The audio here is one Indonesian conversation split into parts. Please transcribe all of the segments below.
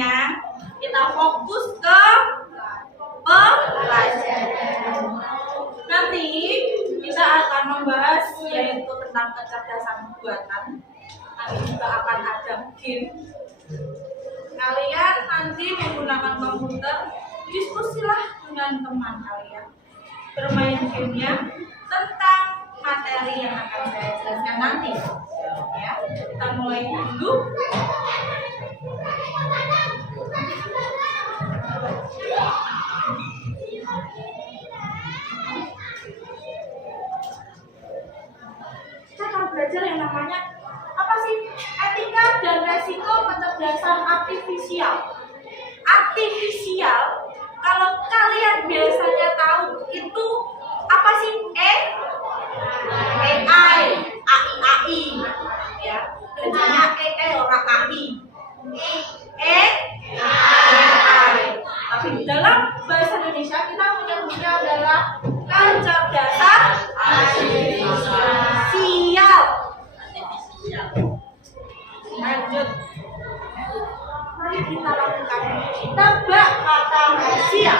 ya. Kita fokus ke pelajaran. Nanti kita akan membahas yaitu tentang kecerdasan buatan. Nanti juga akan ada game. Kalian nanti menggunakan komputer, diskusilah dengan teman kalian. Bermain gamenya tentang materi yang akan saya jelaskan nanti. Ya, kita mulai dulu. Kita akan belajar yang namanya apa sih? Etika dan resiko kecerdasan artifisial. Artifisial, kalau kalian biasanya tahu itu apa sih? AI, AI, ya. Belajarnya orang AI. AI. Tapi dalam bahasa Indonesia kita menyebutnya adalah kecerdasan artifisial. Lanjut. Mari kita lakukan tebak kata rahasia.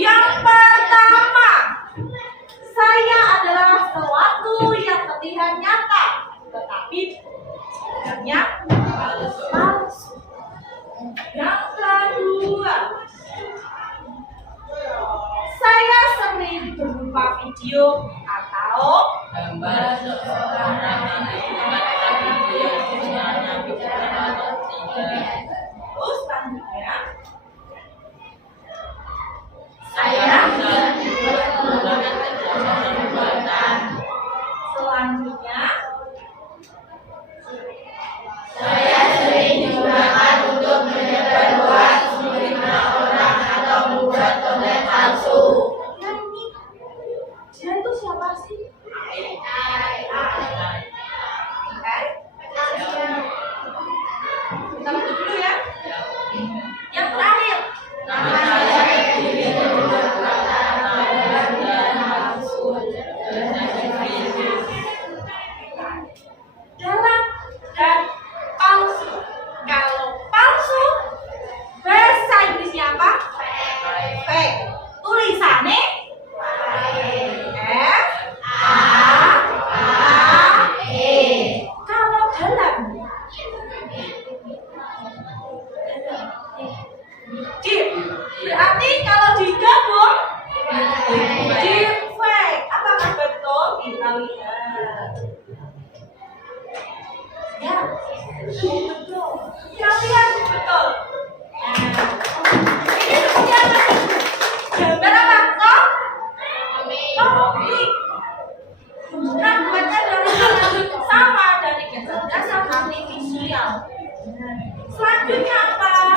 Yang pertama, saya adalah sesuatu yang terlihat nyata, tetapi sebenarnya palsu. Yang kedua, saya sering berupa video atau gambar seseorang. Terus selanjutnya, saya selanjutnya saya sering digunakan untuk menyebar hoax, menfitnah orang atau membuat konten palsu. Nah ini, dia itu siapa sih? Kita lanjut dulu ya. Yang terakhir, dalam dan palsu. Kalau palsu, bahasa Inggrisnya apa? Fake. Tulisannya F A E. Kalau dalam deep. Berarti kalau digabung deep fake. Apakah betul? Kita lihat. Ya, betul. Kalian betul. Ini seperti apa? Gambar apa? Komik. Nah, buatnya dari sama dari kecerdasan artifisial. Selanjutnya apa?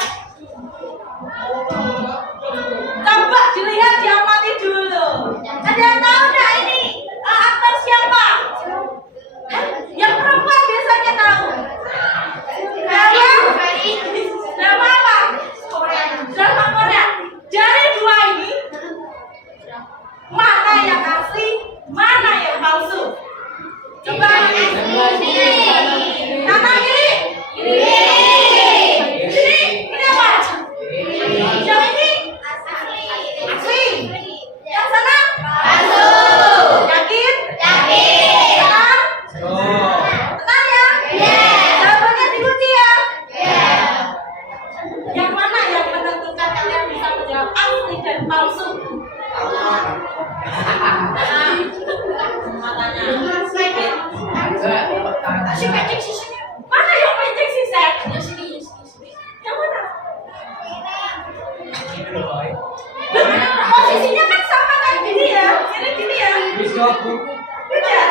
Coba dilihat yang mati dulu. Ada yang tahu nggak ini aktor siapa? Yang perempuan biasanya tahu. Drama apa? Drama Korea. Dari dua ini, mana yang asli, mana yang palsu? Coba kanan kiri. Ini apa? Yang ini asli. Yang sana palsu. Yakin? Tenang? Tenang ya? Jawabannya dikunci ya? Yang mana yang menentukan kalian bisa menjawab asli dan palsu? Si magic sisanya mana yang magic sisa? Yang mana? Posisinya kan sama kan gini ya? Gini ya? Beda.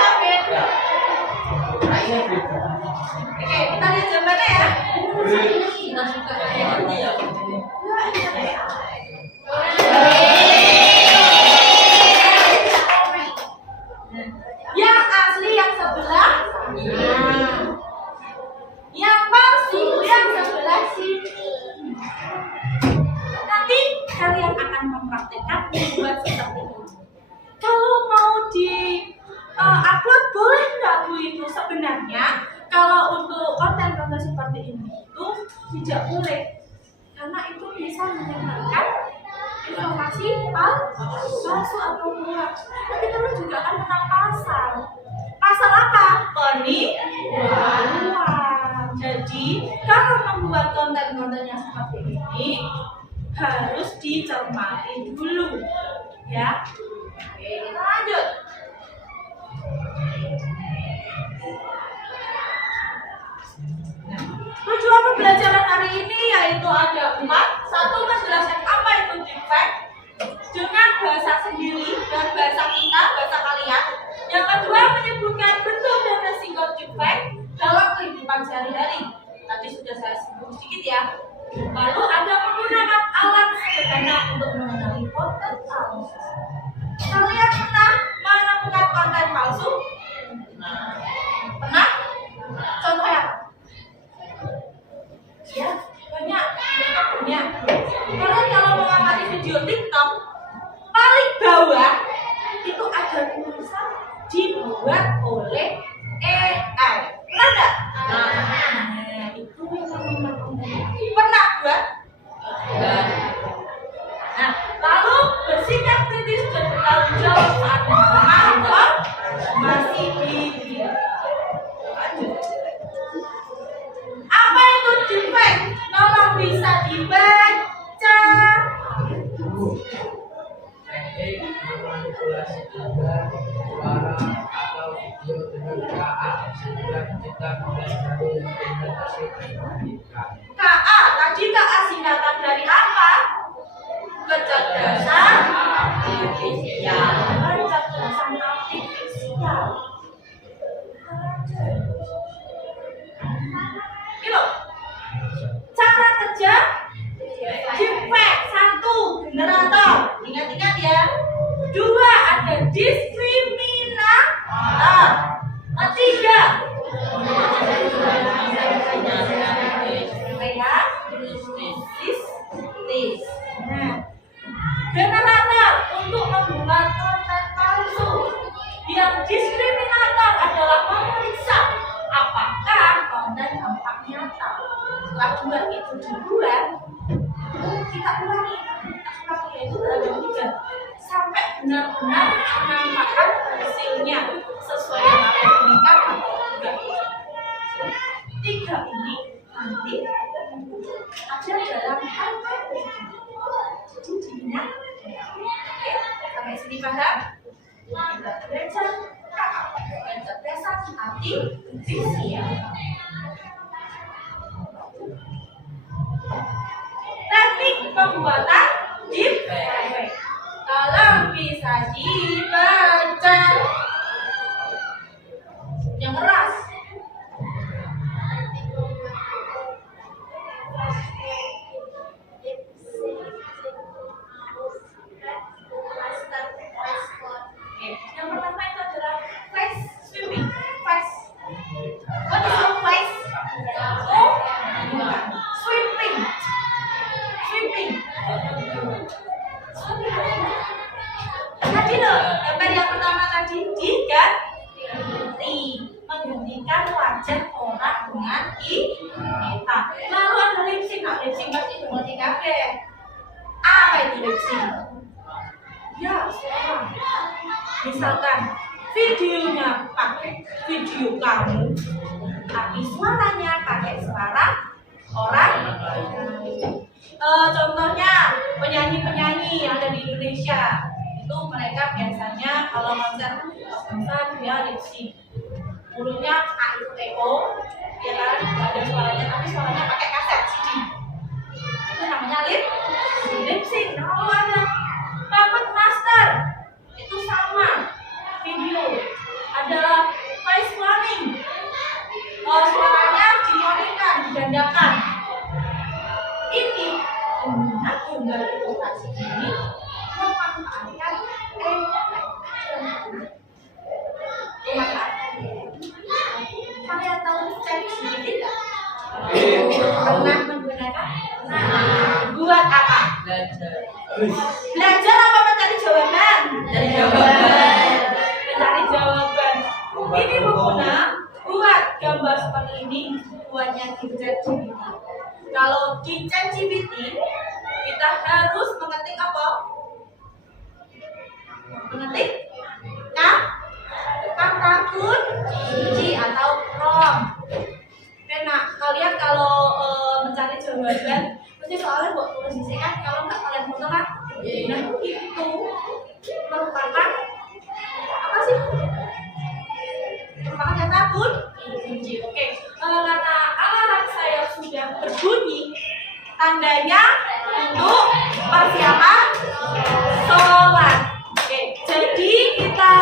Oke, kita lihat jawabannya ya. Kita suka yang asli yang sebelah, yang palsu yang sebelah sini. Nanti kalian akan mempraktekkan membuat seperti ini. Kalau mau di upload boleh nggak Bu itu? Sebenarnya kalau untuk konten-konten seperti ini itu tidak boleh. informasi palsu atau hoax. Nanti kamu juga akan menang pasal apa? Penipuan. Jadi kalau membuat konten-konten yang seperti ini harus dicermati dulu, ya. Oke, kita lanjut. Tujuan pembelajaran hari ini yaitu ada 4. 1. Menjelaskan apa itu deepfake dengan bahasa sendiri dan bahasa kita, bahasa kalian. Yang kedua, menyebutkan bentuk dan resiko deepfake dalam kehidupan sehari-hari. Tadi sudah saya sebut sedikit ya. Lalu ada menggunakan alat sederhana untuk mengenali konten palsu. Kalian pernah menemukan konten palsu? Pernah? Contohnya apa? Ya, banyak. Kalian kalau mengamati video TikTok, paling bawah itu ada tulisan dibuat oleh AI. Pernah nggak? Nah, itu yang pernah buat? Nah, lalu bersikap kritis dan bertanggung jawab saat menonton masih di video. Apa itu deepfake? Tolong bisa dibaca. Manipulasi gambar, suara, atau video dengan KA sehingga kita mempelajari implementasi teknologi. KA, tadi KA singkatan dari apa? Kecerdasan artifisial. Kecerdasan artifisial. Yuk, cara kerja deepfake. 1. Generator. Ingat-ingat ya. 2. Ada diskriminator. 3. Nah, generator untuk membuat konten palsu. Yang diskriminator adalah memeriksa apakah konten tampak nyata. Setelah 2 itu dibuat, kita ulangi yaitu dalam 3 sampai benar-benar menampakkan hasilnya sesuai yang kita inginkan atau tidak. 3 ini nanti ada dalam konten. Jadi diingat. Oke, sampai sini paham? Kita belajar kecerdasan artifisial. Teknik pembuatan deepfake. Tolong bisa dibaca. Yang keras. Yang pertama itu adalah face sweeping. Face. What is your face? Oh, sweeping. Sweeping. Tadi loh, gambar yang pertama tadi diganti, menggantikan wajah orang dengan kita. Lalu ada lip sync. Nah, lip sync pasti mengerti kabeh. Apa itu lip sync? Ya, sekarang misalkan videonya pakai video kamu, tapi suaranya pakai suara orang lain. Contohnya penyanyi-penyanyi yang ada di Indonesia itu mereka biasanya kalau konser dia lip sync, mulutnya AIO, ya kan, nggak ada suaranya tapi suaranya pakai kaset CD. Itu namanya lip sync. Lalu ada puppet master, itu sama video adalah voice cloning. Suaranya dionikan, digandakan. Ini gambar ilustrasi ini memanfaatkan kalian tahu ChatGPT tidak? Pernah menggunakan? Buat apa? Belajar apa mencari jawaban? Mencari jawaban. Ini berguna buat gambar seperti ini, buatnya di ChatGPT. Kalau di ChatGPT kita harus mengetik apa? Mengerti? Kan? Takun, cici atau prom. Oke, nah kalian kalau mencari jawaban, pasti soalnya buat tulis di sini kan. Kalau nggak kalian foto kan? Nah itu merupakan apa sih? Merupakan kata kunci. Oke, karena alarm saya sudah berbunyi, tandanya untuk persiapan sholat. Oke, jadi kita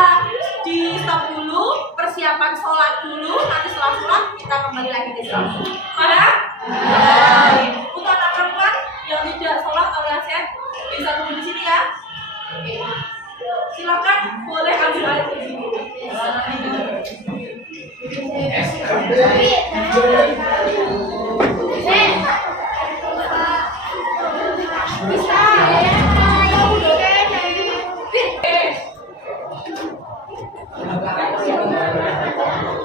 di stop dulu, persiapan sholat dulu. Nanti setelah sholat kita kembali lagi ke sini. Paham? Untuk anak perempuan yang tidak sholat alias ya, bisa tunggu di sini ya. Oke, silakan boleh ambil air di sini.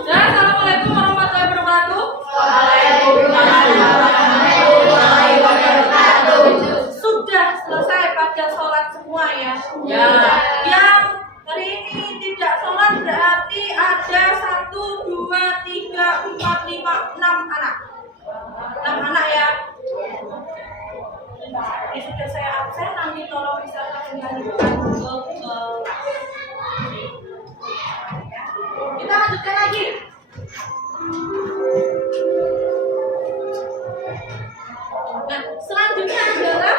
Assalamualaikum warahmatullahi wabarakatuh. Sudah selesai pada sholat semua ya? Ya. Yang hari ini tidak sholat berarti ada 1, 2, 3, 4, 5, 6 anak. 6 anak ya. Ini sudah saya absen, nanti tolong bisa kembalikan ke kelas. Kita lanjutkan lagi. Nah, selanjutnya adalah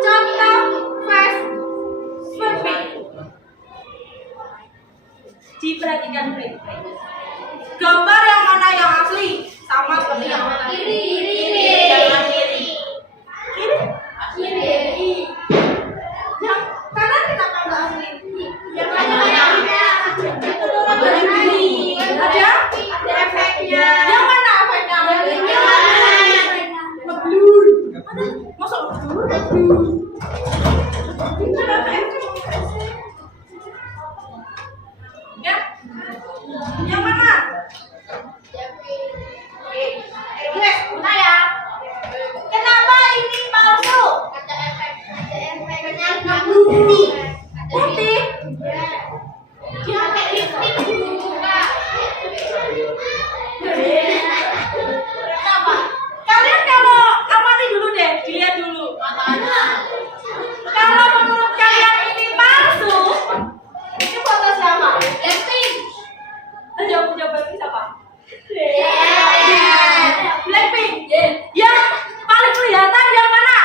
contoh fast sweeping. Diperhatikan baik-baik. Gambar yang mana yang asli? Sama seperti yang mana? Kiri. Jangan kiri. Kiri. Yang kanan kenapa nggak asli? Yang mana? Ada kiri. Ada efeknya. Yang mana efeknya? Yang mana? Ngeblur. Mana? Masa ngeblur? Itu ada efeknya. Ya? Yang mana? Oke, benar ya. Kenapa ini palsu? Ada efeknya putih. Dia pakai lipstick juga. Kenapa? Kalian kalau amati dulu deh, dilihat dulu. Kalau menurut kalian ini palsu, ini foto siapa? Lipstick. Jawab siapa? Blackpink. Yang paling kelihatan yang mana?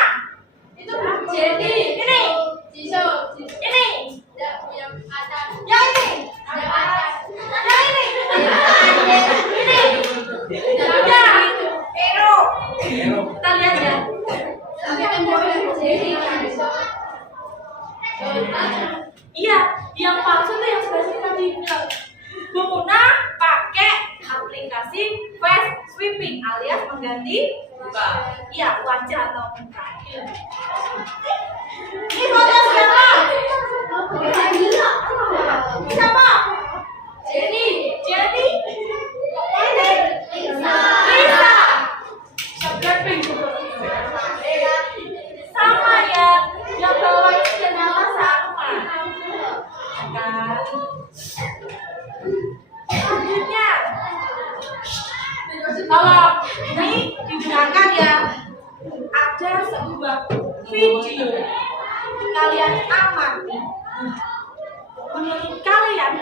Itu Jennie. Ini. Jisoo. Ini. Yang atas. Yang ini. Yang atas. Yang ini. Ini. Ya. Hero. Kita lihat ya. Iya, yang palsu itu yang sebelah sini tadi bilang. Muna pakai aplikasi fast sweeping alias mengganti wajah atau muka. Ini foto siapa? Siapa? Jennie. Ini Lisa. Blackpink. Sama ya. Yang bawah ini nama sama. Kan? Selanjutnya, kalau ini digunakan ya, ada sebuah video kalian amati. Menurut kalian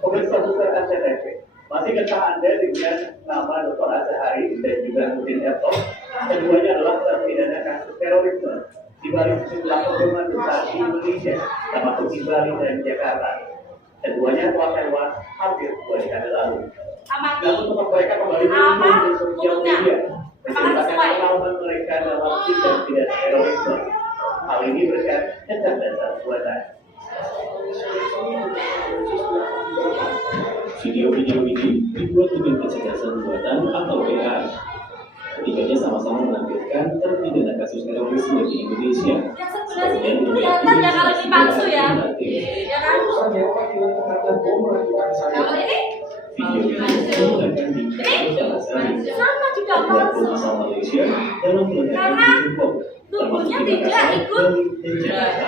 Pemirsa besar RCTV, masihkah Anda dengan nama Dr. Azhari dan juga Nurdin Epto? Keduanya adalah terpidana kasus terorisme di balik sejumlah pembunuhan besar di Indonesia, termasuk di Bali dan Jakarta. Keduanya telah tewas hampir 2 dekade lalu. Namun tetap mereka kembali muncul di sosial media, menceritakan pengalaman mereka dalam tindak pidana terorisme. Hal ini berkat kecerdasan buatan. Video-video ini dibuat dengan kecerdasan buatan atau AI. Ketiganya sama-sama menampilkan rekan terpidana kasus terorisme di Indonesia. Yang sebelah sini kelihatan ya kalau ini palsu ya. Ya kan? Kalau ini sama juga palsu. Karena tubuhnya tidak ikut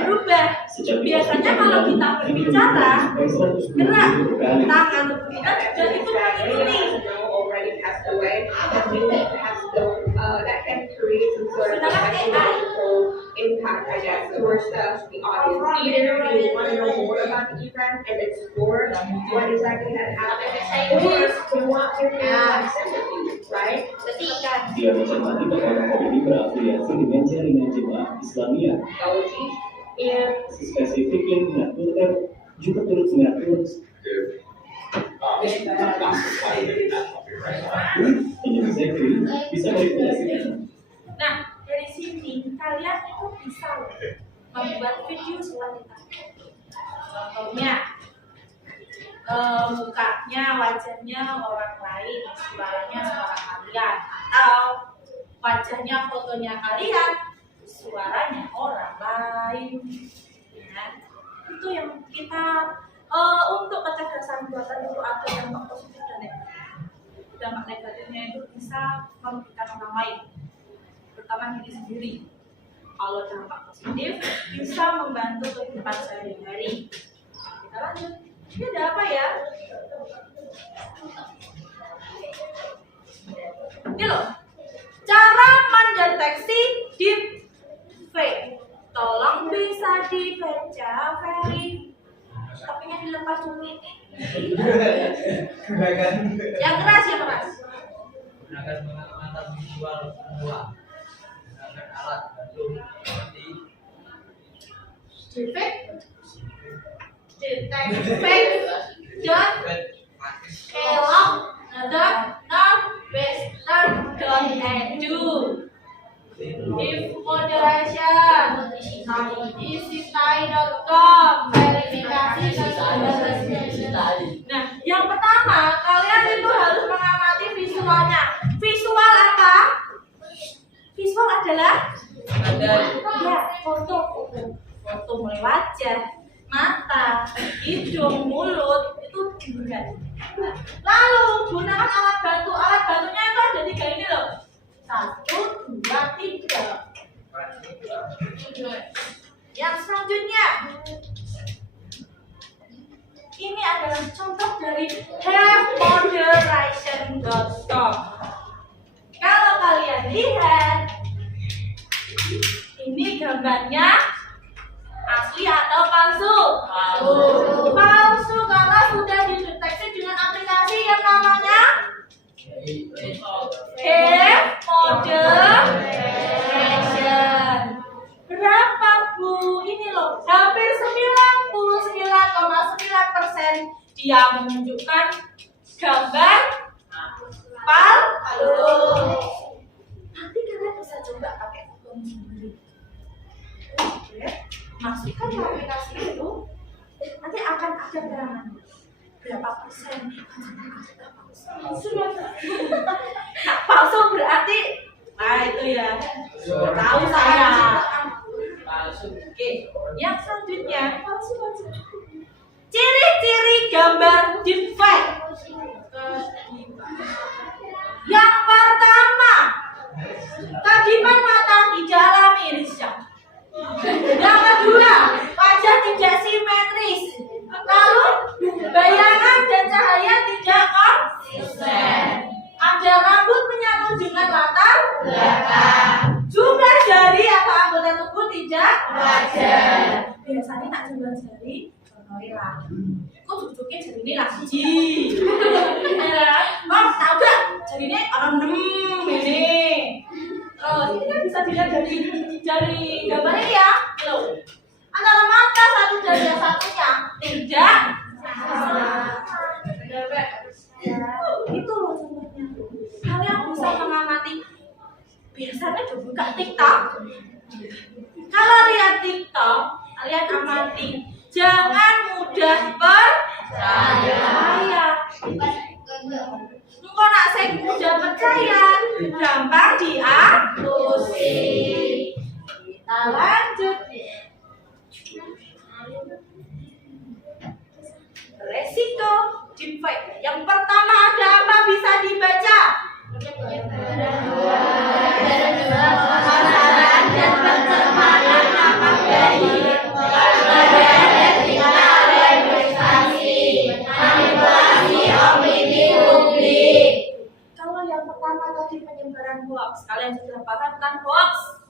berubah. Biasanya kalau kita berbicara, gerak tangan tubuh kita sudah ikut mengikuti. That can create some sort of psychological impact, I guess, towards the audience. Either you want to know more about the event and explore what exactly had happened, or you want to feel sympathy, right? Dia mencermati bahwa ini berafiliasi dengan jaringan jemaah Islamiyah. And Spesifik yang mengatur juga turut mengatur Zakri bisa manipulasikan. Nah, dari sini kalian itu bisa membuat video selanjutnya. Contohnya, mukanya, wajahnya orang lain, suaranya suara kalian, atau wajahnya, fotonya kalian, suaranya orang lain. Ya, itu yang kita untuk kecerdasan buatan itu ada dampak positif dan negatif. Dampak negatifnya itu bisa merugikan orang lain, terutama diri sendiri. Kalau dampak positif bisa membantu kehidupan sehari-hari. Kita lanjut. Ini ada apa ya? Ini loh, cara mendeteksi deepfake. Tolong bisa dibaca, Ferry. Topinya dilepas dulu. Yang keras ya keras. Gunakan pengamatan visual semua. Gunakan alat bantu seperti Deepfake. Deepfake. Dot. Kelok. Western.edu. If moderation, isitai.com, verifikasi Nah, yang pertama kalian itu harus mengamati visualnya. Visual apa? Visual adalah ya foto mulai wajah, mata, hidung, mulut itu dilihat. Lalu gunakan alat bantu. Alat bantunya itu ada 3 ini loh. 1, 2, 3. Yang selanjutnya, ini adalah contoh dari havemoderation.com. Kalau kalian lihat, ini gambarnya asli atau palsu? Palsu karena sudah dideteksi dengan aplikasi yang namanya havemoderation. Berapa Bu? Ini loh, hampir 99,9% dia menunjukkan gambar palsu. Nanti kalian bisa coba pakai foto sendiri. Oke, masukkan ke aplikasi itu, nanti akan ada terangan berapa persen palsu. Nah, palsu berarti, nah itu ya, tahu saya. Oke, yang selanjutnya ciri-ciri gambar deepfake. Yang pertama, kedipan mata tidak alami risau. Yang kedua, wajah tidak simetris. Lalu bayangan dan cahaya tidak konsisten. Ada rambut menyatu dengan latar belakang. Jumlah jari atau anggota tubuh tidak wajar. Biasanya tak jumlah jari, contohnya kok duduknya jari ini lagi. Mau tahu gak? Jari ini orang 6 ini. Terus ini kan bisa dilihat dari gambarnya ya. Loh. Antara mata satu jari yang satunya tidak sama. Itu loh contohnya. Kalian bisa mengamati. Biasanya udah buka TikTok. Kalau lihat TikTok, kalian amati. Jangan mudah percaya. Engkau nak saya mudah percaya, gampang dihapus. kalian sudah paham kan hoax?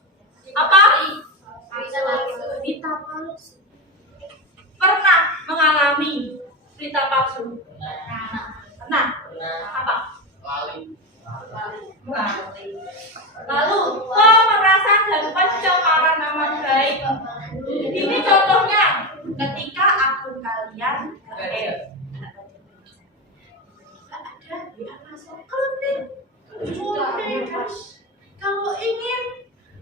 Apa? Berita palsu. Pernah mengalami berita palsu? Pernah? Apa? Lalu, kalau merasa dan pencemaran nama baik. Ini contohnya ketika akun kalian ada di Amazon kalau ingin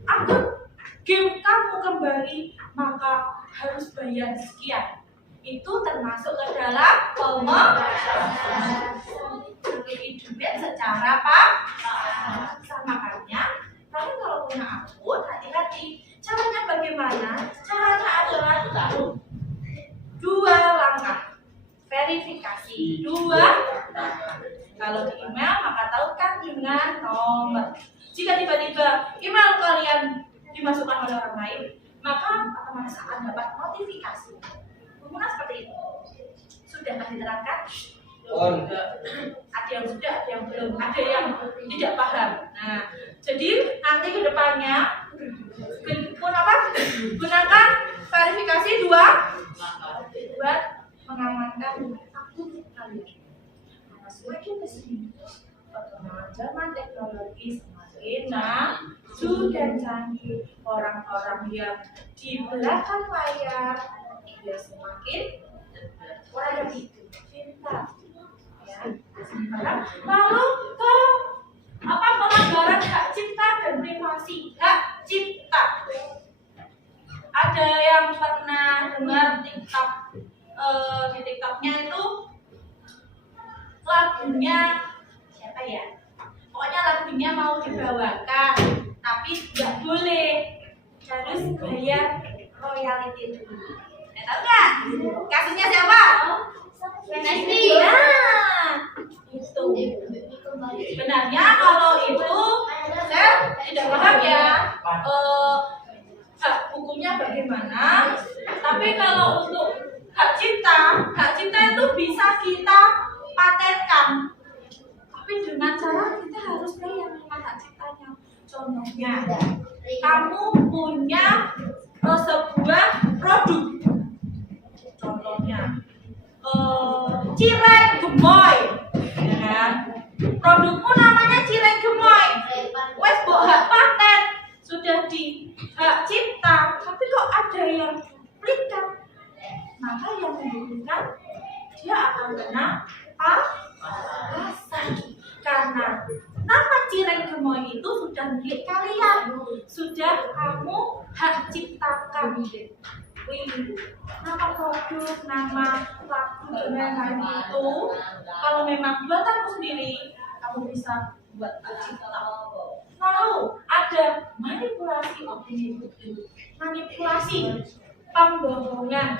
akun game kamu kembali maka harus bayar sekian. Itu termasuk ke dalam duit secara makanya kalian kalau punya akun hati-hati. Caranya bagaimana? Caranya adalah dua langkah verifikasi. Kalau di email maka tahukan dengan nomor. Jika tiba-tiba email kalian dimasukkan oleh orang lain, maka otomatis akan dapat notifikasi. Gimana seperti itu? Sudah diterangkan? Ada yang sudah, ada yang belum, ada yang tidak paham. Nah, jadi nanti ke depannya gunakan verifikasi buat mengamankan akun kalian. Karena semakin kesini, perkembangan zaman teknologi semakin maju dan canggih. Orang-orang yang di belakang layar dia semakin orang itu cinta. Lalu ke pelanggaran hak cipta dan privasi. Hak cipta. Ada yang pernah dengar TikTok? Di TikToknya itu lagunya siapa ya? Pokoknya lagunya mau dibawakan, tapi nggak boleh. Harus bayar royalti dulu. Tahu nggak? Kasusnya siapa? Nasty. Itu sebenarnya kalau itu saya tidak paham ya hukumnya bagaimana, tapi kalau untuk hak cipta itu bisa kita patenkan, tapi dengan cara kita harus bayar hak ciptanya. Contohnya kamu punya sebuah produk, contohnya cireng gemoy, ya kan? Produkmu namanya cireng gemoy, wes mbok hak paten, sudah di hak cipta, tapi kok ada yang duplikat, maka yang menduplikat dia akan kena pasal, karena nama cireng gemoy itu sudah milik kalian, sudah kamu hak ciptakan. Nama produk, nama lagu dengan lain itu kalau memang buatanmu sendiri, kamu bisa buat cipta. Lalu ada manipulasi opini publik, manipulasi, pembohongan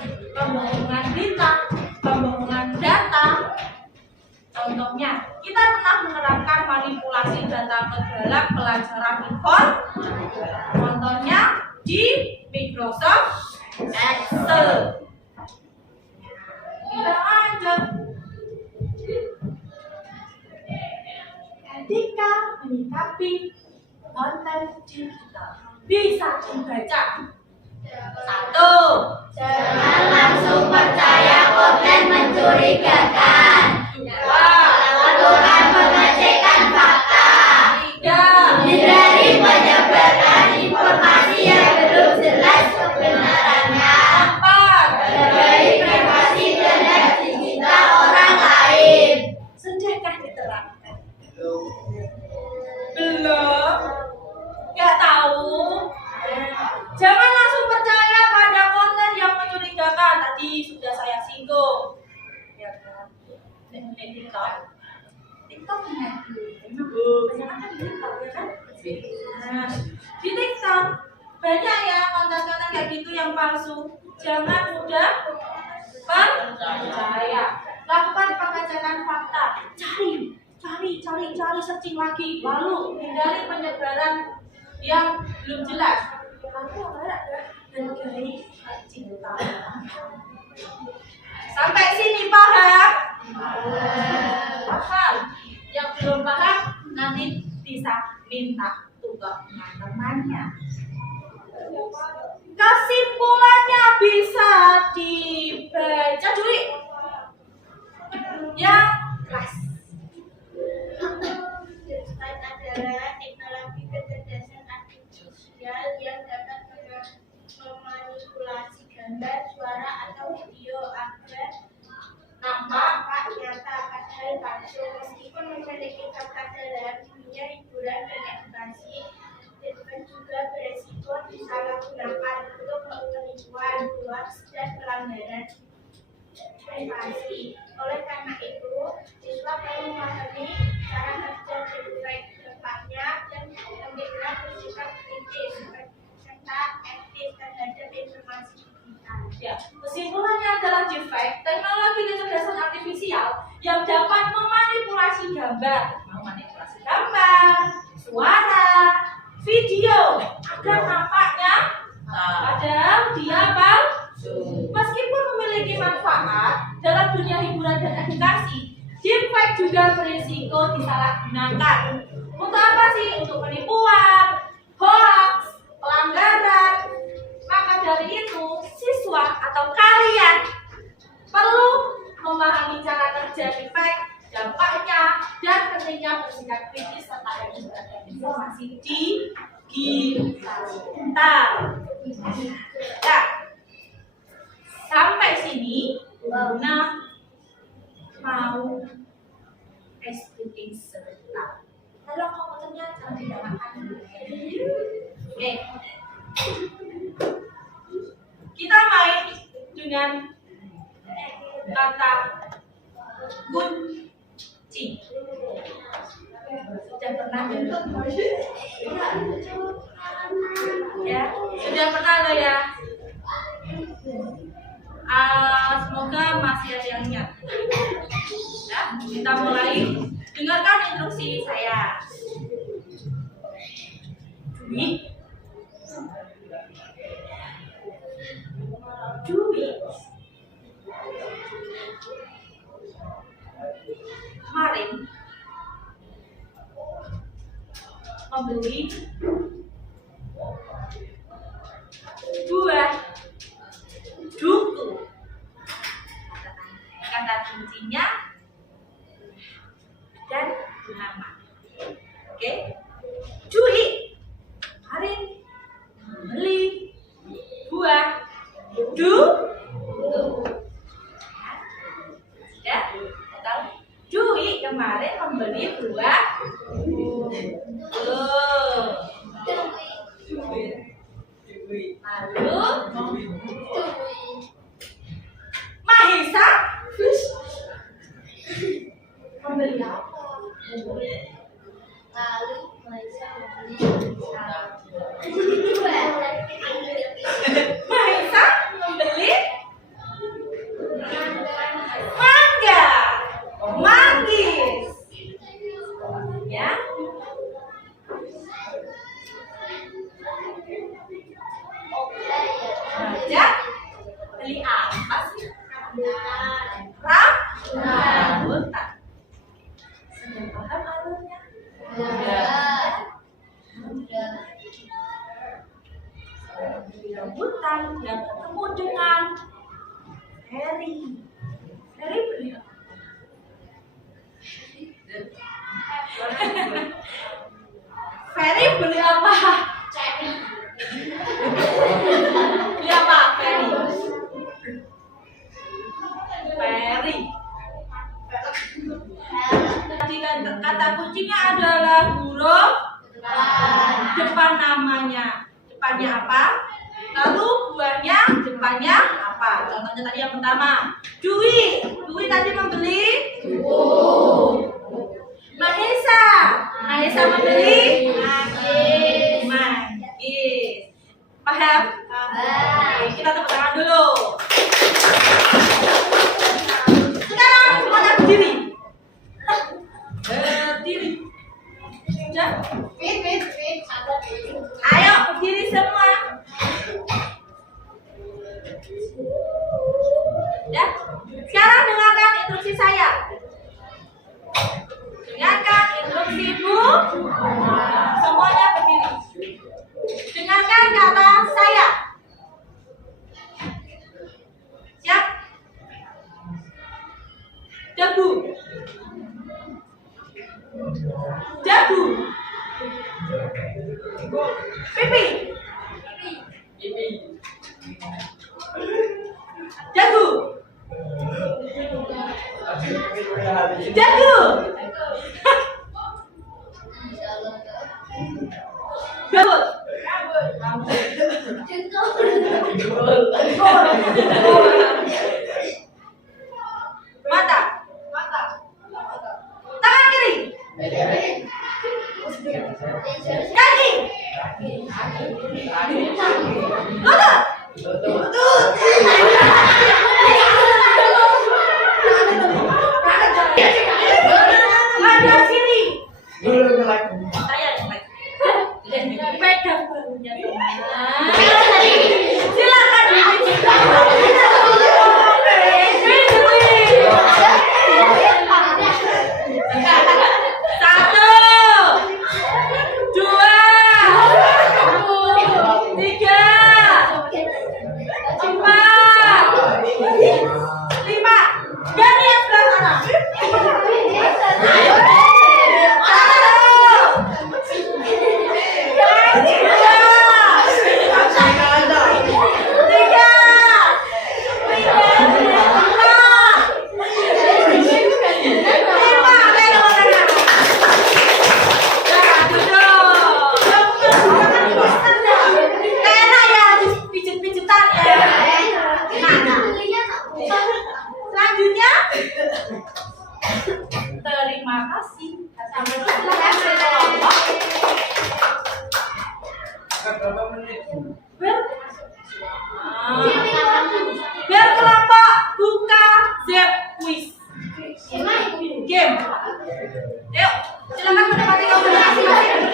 berita, pembohongan data. Contohnya, kita pernah menerapkan manipulasi data ke dalam pelajaran Infon. Contohnya di Microsoft Excel. Kita lanjut. Ketika menyikapi konten digital, bisa dibaca. 1. Jangan langsung percaya konten mencurigakan. 2. Lakukan pengecekan fakta. 3. Hindari menyebarkan informasi yang belum jelas kebenarannya. 4. Hargai privasi dan hak digital orang lain. Sudahkah diterapkan? Belum? Nggak tahu? Jangan langsung percaya pada konten yang mencurigakan. Tadi sudah saya singgung. Ya kan? TikTok banyak kan TikTok ya kan? Nah, di TikTok banyak ya konten-konten kayak gitu yang palsu. Jangan mudah percaya. Lakukan pengecekan fakta. Cari, searching lagi. Lalu hindari penyebaran yang belum jelas. Cinta. Sampai sini paham? Paham. Yang belum paham nanti bisa minta tugas. juga teman-temannya. Kesimpulannya bisa dibaca dulu. Yang kelas. Desain adalah teknologi kecerdasan artifisial yang dapat memanipulasi gambar, suara, atau video agar nampak nyata padahal palsu. Meskipun memiliki kata dalam dunia hiburan dan edukasi, dapat juga beresiko disalahgunakan untuk penipuan, hoax, dan pelanggaran privasi. Oleh karena itu, siswa perlu memahami cara kerja deepfake tepatnya dan bagaimana bersikap kritis serta etis terhadap informasi digital. Ya, kesimpulannya adalah deepfake, teknologi kecerdasan artifisial yang dapat memanipulasi gambar, suara, video agar nampaknya padahal dia palsu. Meskipun memiliki manfaat dalam dunia hiburan dan edukasi, deepfake juga berisiko disalahgunakan. Untuk apa sih? Untuk penipuan, hoax, pelanggaran. Maka dari itu, siswa atau kalian perlu memahami cara kerja deepfake, dampaknya, dan pentingnya bersikap kritis serta informasi digital. Nah, sampai sini, Luna mau explicating sebentar. Kalau komputernya jangan dinyalakan dulu. Oke. Kita main dengan kata kunci. Sudah pernah ya? Sudah pernah lo ya? Semoga masih ada yang ingat. Ya, kita mulai. Dengarkan instruksi saya. Duit. Kemarin membeli buah duku. Kata kuncinya dan nama. Oke. Jui kemarin beli buah duku. Ya, atau Jui kemarin membeli buah lalu Mahesa membeli apa? Lalu Maisa Mahesa membeli mangga, manggis, ya. Raja beli apa sih? Rambutan. Sudah paham alurnya? Rambutan yang ketemu dengan Ferry. Ferry beli apa? Ferry beli apa? Beli apa Ferry? Ferry. Tadi kata kuncinya adalah huruf depan namanya. Depannya apa? Lalu buahnya depannya apa? Contohnya tadi yang pertama, Dwi. Dwi tadi membeli Mahesa. Mahesa membeli manggis. Paham? Oke, kita tepuk tangan dulu. Sekarang semuanya berdiri. Berdiri. Sudah? Ayo berdiri semua. Ya. Sekarang dengarkan instruksi saya. Dengarkan instruksi Bu. Pipi. Pipi. Jago. Jago. Gabut. Mata. Tangan kiri. Kaki. Lutut. Ada sini. Saya pegang bahunya teman. Silakan. Satu, dua, tiga, empat, lima. Dari yang sebelah sana. Selanjutnya, terima kasih. Berapa menit? Biar kelompok buka Zep Quiz game. Yuk, silakan menikmati komunikasi masing-masing.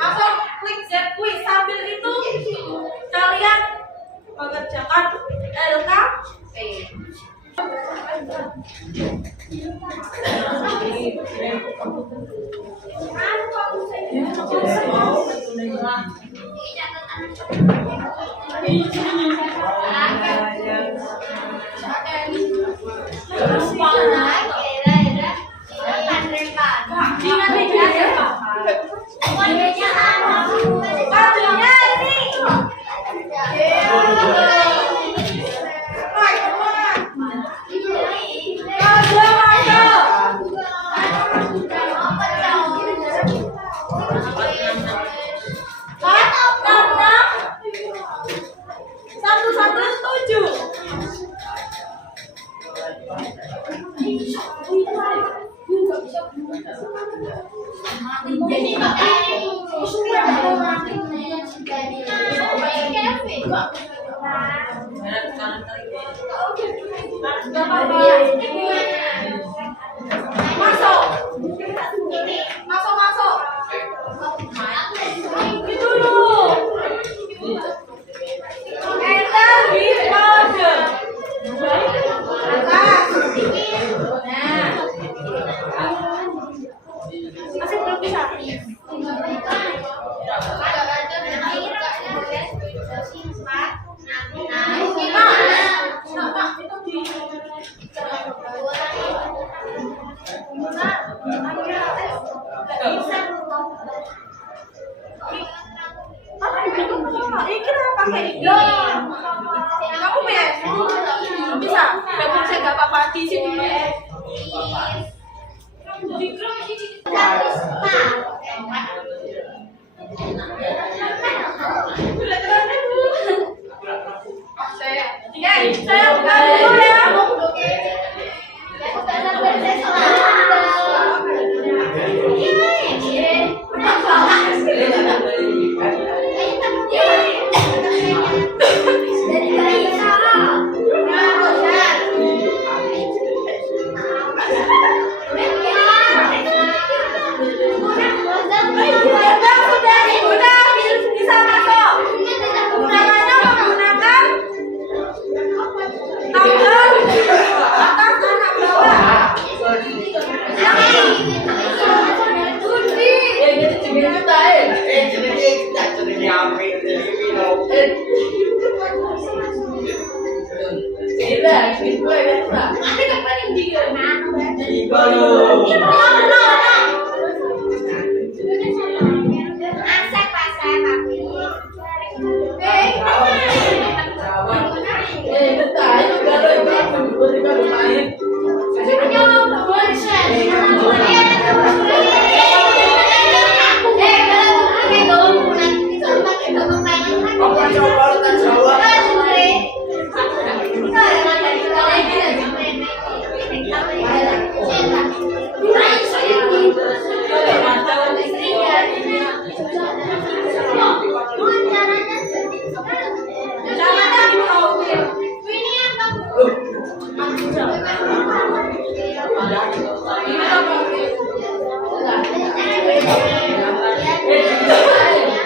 Masuk klik Zep Quiz. Sambil itu kalian mengerjakan LKP. Bajunya ini. Masuk. Itu dulu. Enter with mode. Masih belum bisa. Kamu bisa? Gabung saya nggak apa-apa di sini dulu ya. Saya buka dulu ya.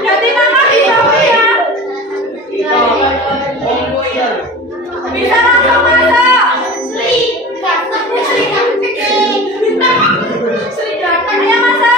Ganti nama bisa ya? Bisa langsung masuk. Ayo masuk.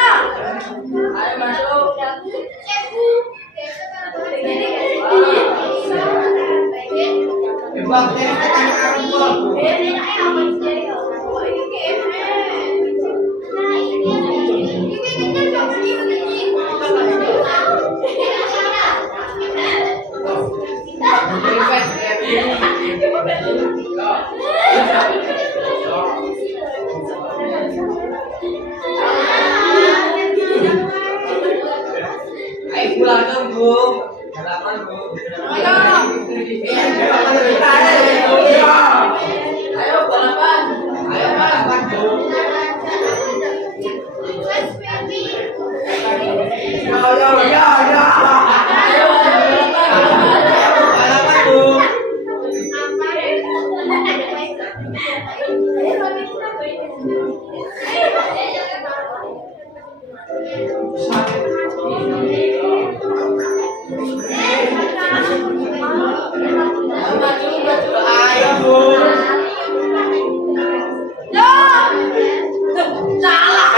Ayo pulang dong, Bu. Balapan, Bu. Ayo balapan. Ayo balapan, Bu. Ya. Ayo balapan, Bu. Ayo, Bu. Salah.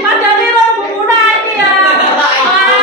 Padahal ini lo penggunaan ya. Ayo.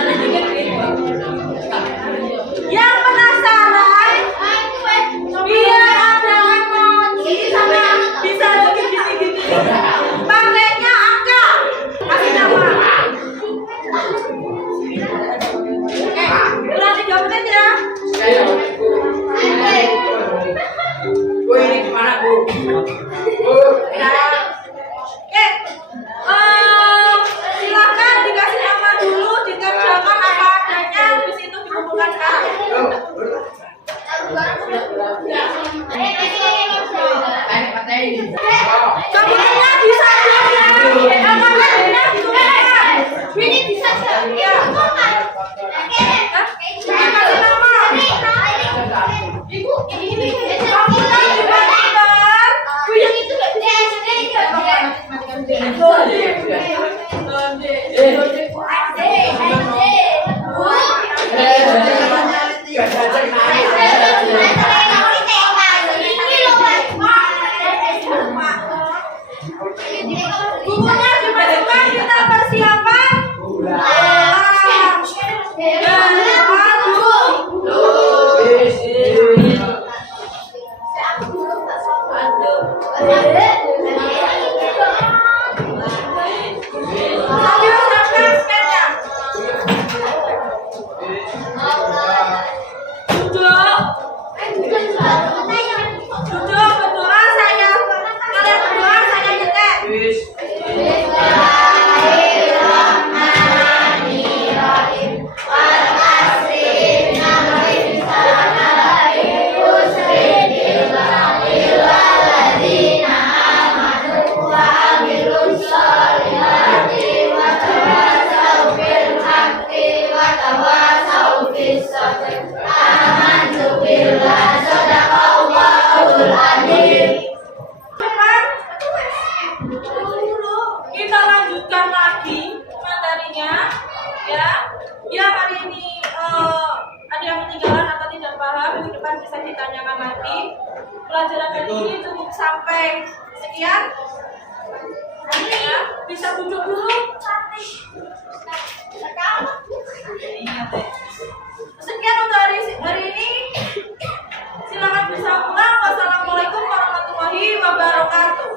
Nanti bukan sekarang. Kamunya bisa kamunya diturunkan. Ini bisa ya. Kasih nama. Ibu, ini kamunya dibayar. Yang itu nggak bisa. Bukunya dimasukkan, kita persiapan. Duduk, berdoa saya. Kalian berdoa, saya nyetek. Kita lanjutkan lagi materinya, ya. Ya hari ini ada yang ketinggalan atau tidak paham, minggu depan bisa ditanyakan lagi. Pelajaran hari ini cukup sampai sekian. Ya, bisa duduk dulu. Sekian untuk hari ini. Silakan bisa pulang. Wassalamualaikum warahmatullahi wabarakatuh.